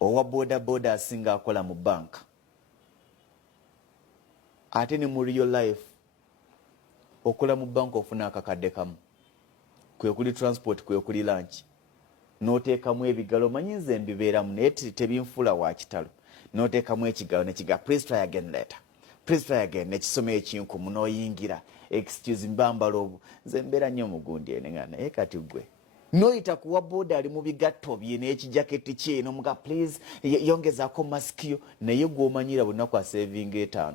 owa boda boda asinga akola mu bank ate ne mu real life okola mu bank ofuna akakadde kamu kwe kuli transport kwe kuli lunch noteekamu ebigalo manyi nze mbibeeramu naye tebinfuula wa kitalo noteekamu ekigalo nekiga please try again later please try again nekisoma ekinkumu n'oyingira excuse mbambala obu nze mbeera nnyo mugundi ene naye kati gwe noyita kuwa boda ali mu bigatto bye n'ekijaketi kye n'omuga please yongezaako masiki yo naye gw'omanyira bunaku asevinga 5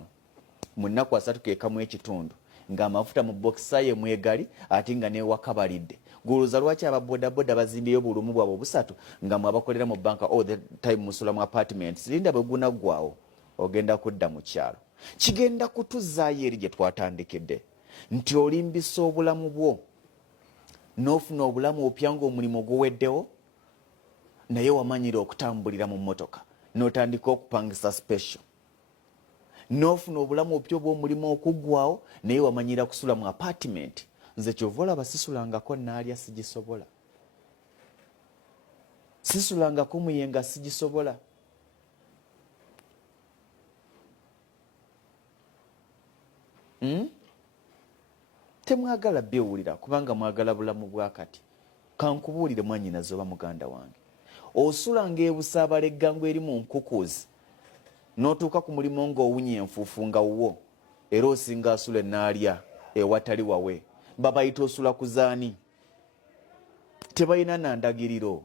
mu nnaku 3 keekamu ekitundu ng'amafuta mu bokisa ye mwegali ate nga neewakabalidde guluza lwaki ababodaboda bazimbyeyo bulumu bwabwe busatu nga mwabakolera mu banka all the time musula mu apartments linda bwe gunaggwawo ogenda kudda mu kyalo kigenda kutuzaayo eri gye twatandikedde nti olimbisa obulamu bwo n'ofuna obulamu opya ng'omulimu guweddewo naye wamanyira okutambulira mu mmotoka n'otandika okupangisa special n'ofuna obulamu opya obw'omulimu okuggwawo naye wamanyira kusula mu apartment nze kyova olaba sisulangako naalya sigisobola sisulangako muyenga sigisobola temwagala byewulira kubanga mwagala bulamu bwakati kankubuulire mwannyinaze oba muganda wange osulanga ebusaabala eggango eri mu nkukuuzi n'otuuka ku mulimu ng'owunya enfuufu nga wuwo era osinga asula enaalya ewatali wawe babayita osula kuzaani tebalina nandagiriro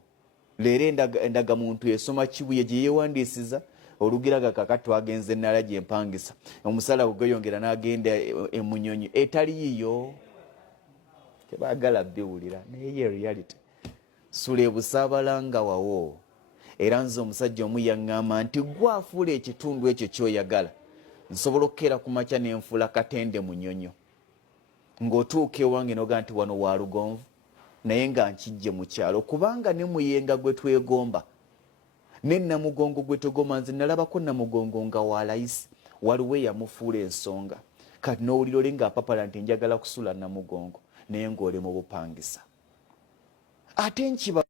leero endagamuntu esoma kibuye gye yeewandiisiza olugiraga kakati twagenze ennaala gyempangisa omusala gweyongera n'agenda emunyonyi etali yiyo tebaagala biwulira naye ye reality sula ebusaabala nga wawo era nze omusajja omu yaŋŋamba nti gwafuula ekitundu ekyo kyoyagala nsobola okukeera ku makya n'enfuula katende munyonyo ng'otuuka ewange noga nti wano wa lugonvu naye nga nkijje mu kyalo kubanga ne muyenga gwe twegomba ne namugongo gwe togoma nze nalabako namugongo nga walayisi waliwo eyamufuula ensonga kati n'owulira oli ng'apapala nti njagala kusula namugongo naye ng'oli mu bupangisa ate nkiba